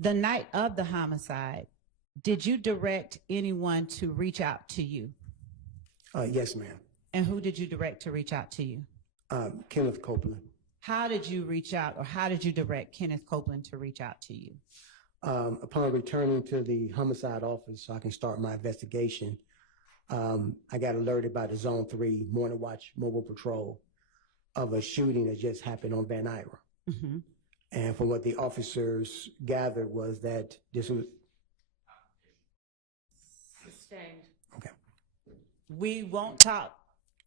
The night of the homicide, did you direct anyone to reach out to you? Yes, ma'am. And who did you direct to reach out to you? Kenneth Copeland. How did you reach out, or how did you direct Kenneth Copeland to reach out to you? Upon returning to the homicide office so I can start my investigation, I got alerted by the Zone 3 Morning Watch Mobile Patrol of a shooting that just happened on Van Ira. Mm-hmm. And from what the officers gathered was that this was... Sustained. Okay. We won't talk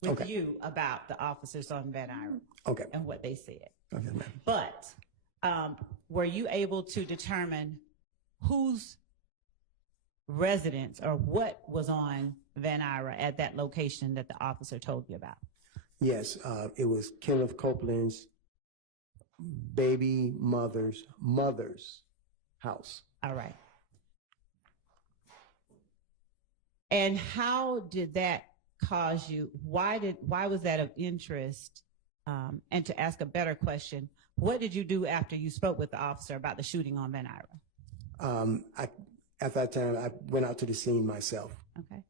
with Okay. you about the officers on Van Ira Okay. and what they said. Okay, ma'am. But were you able to determine whose residence or what was on Van Ira at that location that the officer told you about? Yes, it was Kenneth Copeland's baby mother's house. All right. And how did that cause you? Why was that of interest? And to ask a better question, what did you do after you spoke with the officer about the shooting on Van Ira? At that time, I went out to the scene myself. Okay.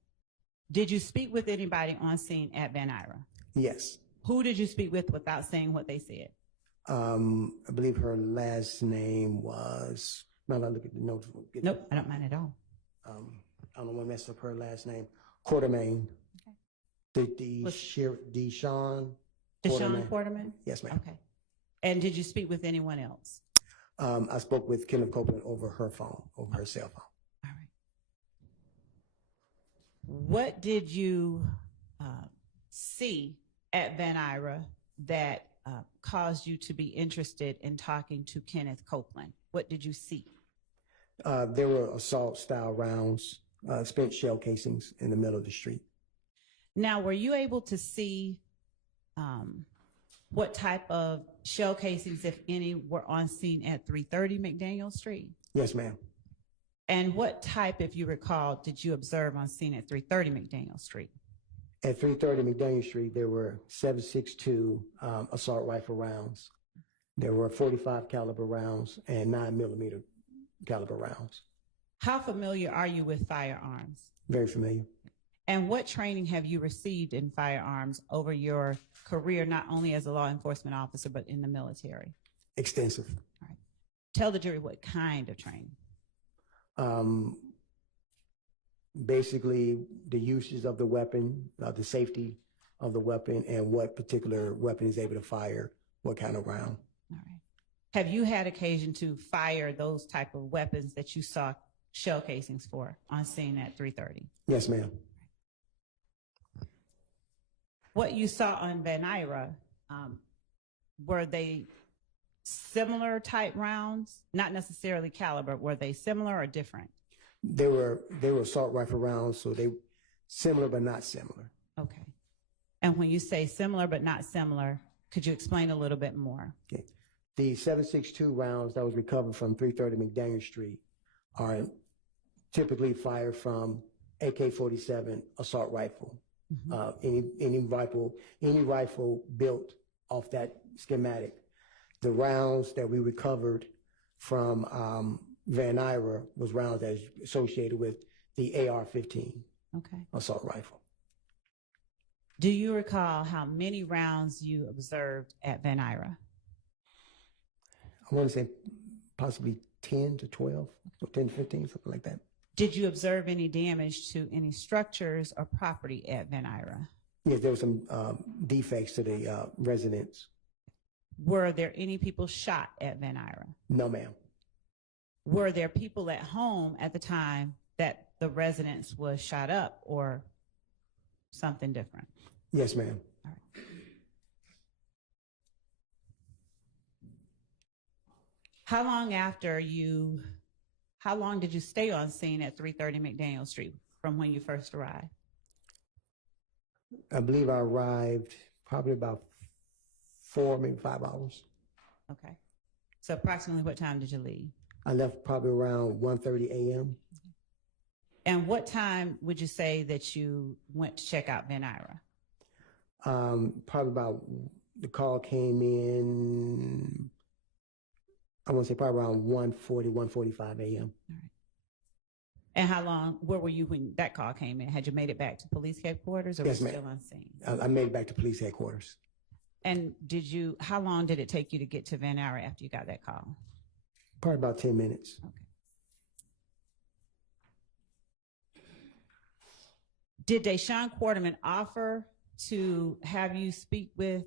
Did you speak with anybody on scene at Van Ira? Yes. Who did you speak with without saying what they said? I believe her last name was, now I look at the notes. Nope, I don't mind at all. I don't want to mess up her last name. Quartermain. Okay. Deshawn Quarterman? Yes, ma'am. Okay. And did you speak with anyone else? I spoke with Kenneth Copeland over her phone, over her cell phone. All right. What did you see at Van Ira that caused you to be interested in talking to Kenneth Copeland? What did you see? There were assault-style rounds, spent shell casings in the middle of the street. Now, were you able to see what type of shell casings, if any, were on scene at 330 McDaniel Street? Yes, ma'am. And what type, if you recall, did you observe on scene at 330 McDaniel Street? At 330 McDaniel Street, there were 7.62 assault rifle rounds. There were 45 caliber rounds and 9mm caliber rounds. How familiar are you with firearms? Very familiar. And what training have you received in firearms over your career, not only as a law enforcement officer, but in the military? Extensive. All right. Tell the jury what kind of training. Basically, the uses of the weapon, the safety of the weapon, and what particular weapon is able to fire, what kind of round. All right. Have you had occasion to fire those type of weapons that you saw shell casings for on scene at 330? Yes, ma'am. What you saw on Van Ira, were they similar type rounds? Not necessarily caliber. Were they similar or different? They were assault rifle rounds, so they similar but not similar. Okay. And when you say similar but not similar, could you explain a little bit more? Okay. The 7.62 rounds that was recovered from 330 McDaniel Street are typically fired from AK-47 assault rifle. Mm-hmm. Any rifle built off that schematic. The rounds that we recovered from Van Ira was rounds that is associated with the AR-15 assault rifle. Do you recall how many rounds you observed at Van Ira? I want to say possibly 10 to 12, or 10 to 15, something like that. Did you observe any damage to any structures or property at Van Ira? Yes, there were some defects to the residence. Were there any people shot at Van Ira? No, ma'am. Were there people at home at the time that the residence was shot up, or something different? Yes, ma'am. All right. How long did you stay on scene at 330 McDaniel Street from when you first arrived? I believe I arrived probably about 4, maybe 5 hours. Okay. So approximately what time did you leave? I left probably around 1:30 a.m. And what time would you say that you went to check out Van Ira? Probably about, the call came in I want to say probably around 1:40, 1:45 a.m. All right. And how long, where were you when that call came in? Had you made it back to police headquarters or Yes, were you ma'am. still on scene? I made it back to police headquarters. And how long did it take you to get to Van Nuys after you got that call? Probably about 10 minutes. Okay. Did Deshaun Quarterman offer to have you speak with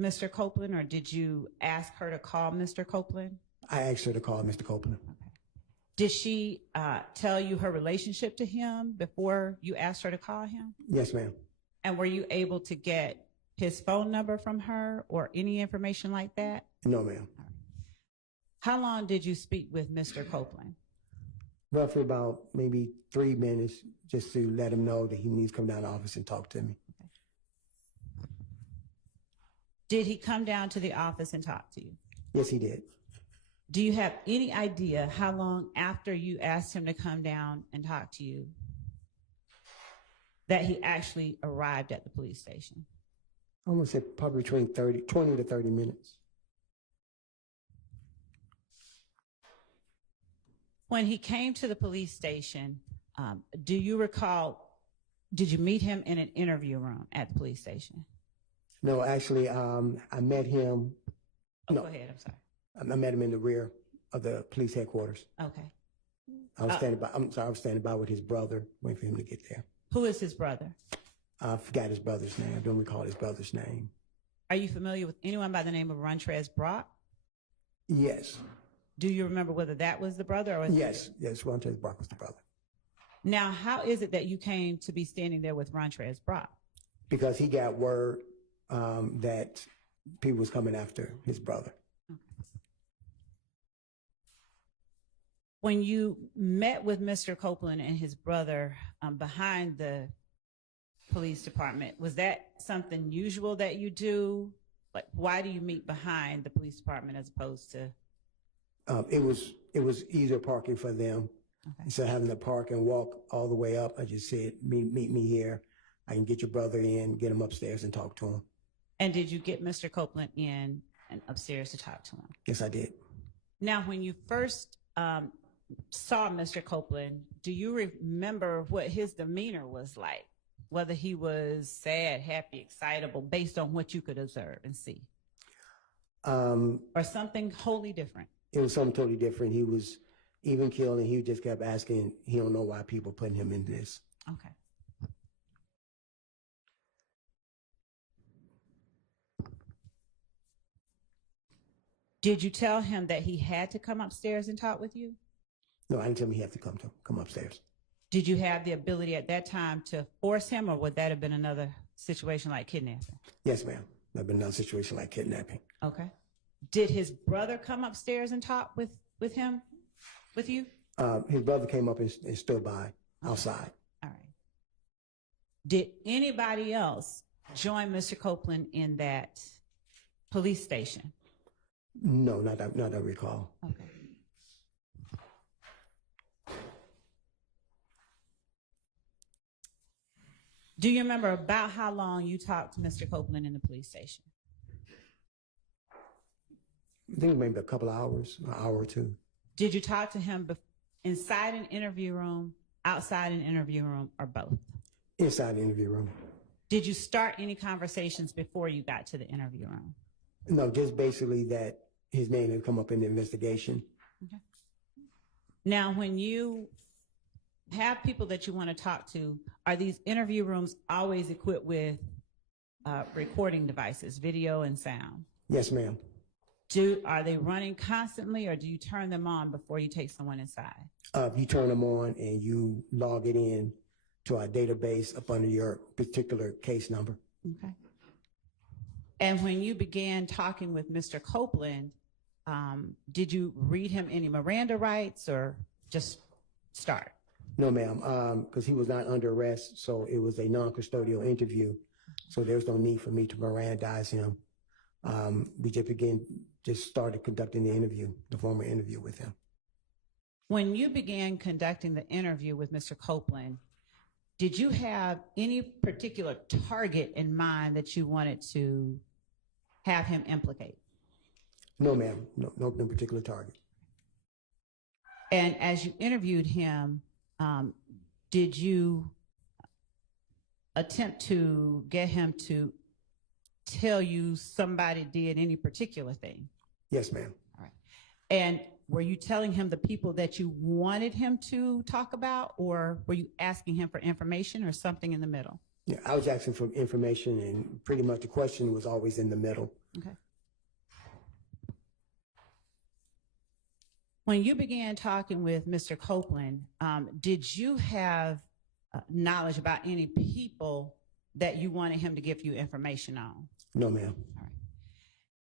Mr. Copeland, or did you ask her to call Mr. Copeland? I asked her to call Mr. Copeland. Okay. Did she tell you her relationship to him before you asked her to call him? Yes, ma'am. And were you able to get his phone number from her or any information like that? No, ma'am. How long did you speak with Mr. Copeland? Roughly about maybe 3 minutes, just to let him know that he needs to come down to the office and talk to me. Okay. Did he come down to the office and talk to you? Yes, he did. Do you have any idea how long after you asked him to come down and talk to you that he actually arrived at the police station? I'm going to say probably between 20 to 30 minutes. When he came to the police station, do you recall, did you meet him in an interview room at the police station? No, actually, I met him. Oh, No. Go ahead, I'm sorry. I met him in the rear of the police headquarters. Okay. I was standing by. I'm sorry, I was standing by with his brother, waiting for him to get there. Who is his brother? I forgot his brother's name. I don't recall his brother's name. Are you familiar with anyone by the name of Rontrez Brock? Yes. Do you remember whether that was the brother or was Yes. Yes. Rontrez Brock was the brother. Now, how is it that you came to be standing there with Rontrez Brock? Because he got word that people was coming after his brother. When you met with Mr. Copeland and his brother behind the police department, was that something usual that you do? Like, why do you meet behind the police department as opposed to? It was easier parking for them. Okay. Instead of having to park and walk all the way up, I just said, meet me here. I can get your brother in, get him upstairs and talk to him. And did you get Mr. Copeland in and upstairs to talk to him? Yes, I did. Now, when you first saw Mr. Copeland, do you remember what his demeanor was like? Whether he was sad, happy, excitable, based on what you could observe and see? Or something wholly different? It was something totally different. He was even killed, and he just kept asking, he don't know why people putting him in this. Okay. Did you tell him that he had to come upstairs and talk with you? No, I didn't tell him he had to come upstairs. Did you have the ability at that time to force him, or would that have been another situation like kidnapping? Yes, ma'am. There'd been another situation like kidnapping. Okay. Did his brother come upstairs and talk with you? His brother came up and stood by outside. All right. Did anybody else join Mr. Copeland in that police station? No, not that I recall. Okay. Do you remember about how long you talked to Mr. Copeland in the police station? I think maybe a couple of hours, an hour or two. Did you talk to him inside an interview room, outside an interview room, or both? Inside the interview room. Did you start any conversations before you got to the interview room? No, just basically that his name had come up in the investigation. Okay. Now, when you have people that you want to talk to, are these interview rooms always equipped with recording devices, video and sound? Yes, ma'am. Are they running constantly, or do you turn them on before you take someone inside? You turn them on and you log it in to our database up under your particular case number. Okay. And when you began talking with Mr. Copeland, did you read him any Miranda rights or just start? No, ma'am, because he was not under arrest, so it was a non-custodial interview. So there's no need for me to Mirandize him. We just started conducting the formal interview with him. When you began conducting the interview with Mr. Copeland, did you have any particular target in mind that you wanted to have him implicate? No, ma'am. No particular target. And as you interviewed him, did you attempt to get him to tell you somebody did any particular thing? Yes, ma'am. All right. And were you telling him the people that you wanted him to talk about, or were you asking him for information or something in the middle? Yeah, I was asking for information, and pretty much the question was always in the middle. Okay. When you began talking with Mr. Copeland, did you have knowledge about any people that you wanted him to give you information on? No, ma'am. All right.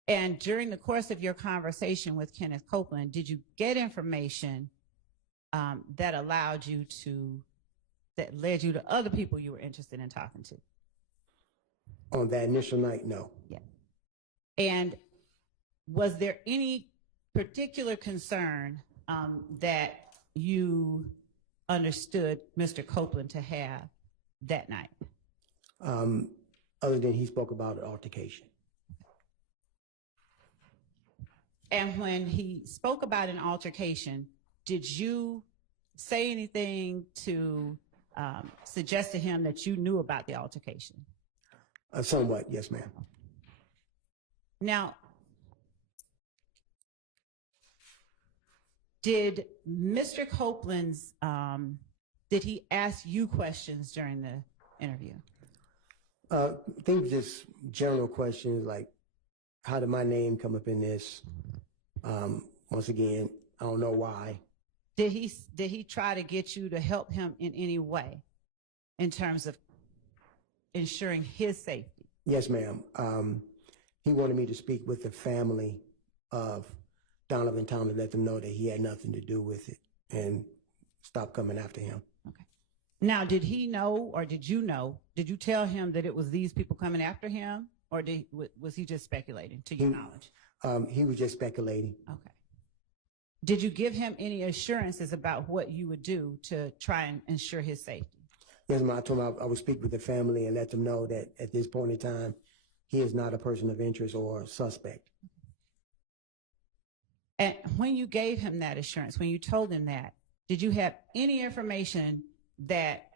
And during the course of your conversation with Kenneth Copeland, did you get information that led you to other people you were interested in talking to? On that initial night, no. Yeah. And was there any particular concern that you understood Mr. Copeland to have that night? Other than he spoke about an altercation. And when he spoke about an altercation, did you say anything to suggest to him that you knew about the altercation? Somewhat, yes, ma'am. Now, did Mr. Copeland's, did he ask you questions during the interview? I think just general questions like, how did my name come up in this? Once again, I don't know why. Did he try to get you to help him in any way in terms of ensuring his safety? Yes, ma'am. He wanted me to speak with the family of Donovan Thomas, let them know that he had nothing to do with it and stop coming after him. Okay. Now, did he know, or did you know, did you tell him that it was these people coming after him, or was he just speculating, to your knowledge? He was just speculating. Okay. Did you give him any assurances about what you would do to try and ensure his safety? Yes, ma'am. I told him I would speak with the family and let them know that at this point in time, he is not a person of interest or suspect. And when you gave him that assurance, when you told him that, did you have any information that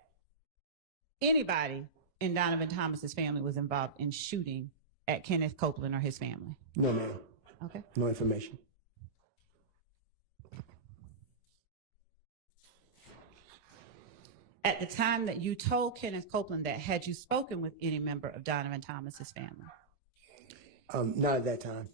anybody in Donovan Thomas's family was involved in shooting at Kenneth Copeland or his family? No, ma'am. Okay. No information. At the time that you told Kenneth Copeland that, had you spoken with any member of Donovan Thomas's family? Not at that time.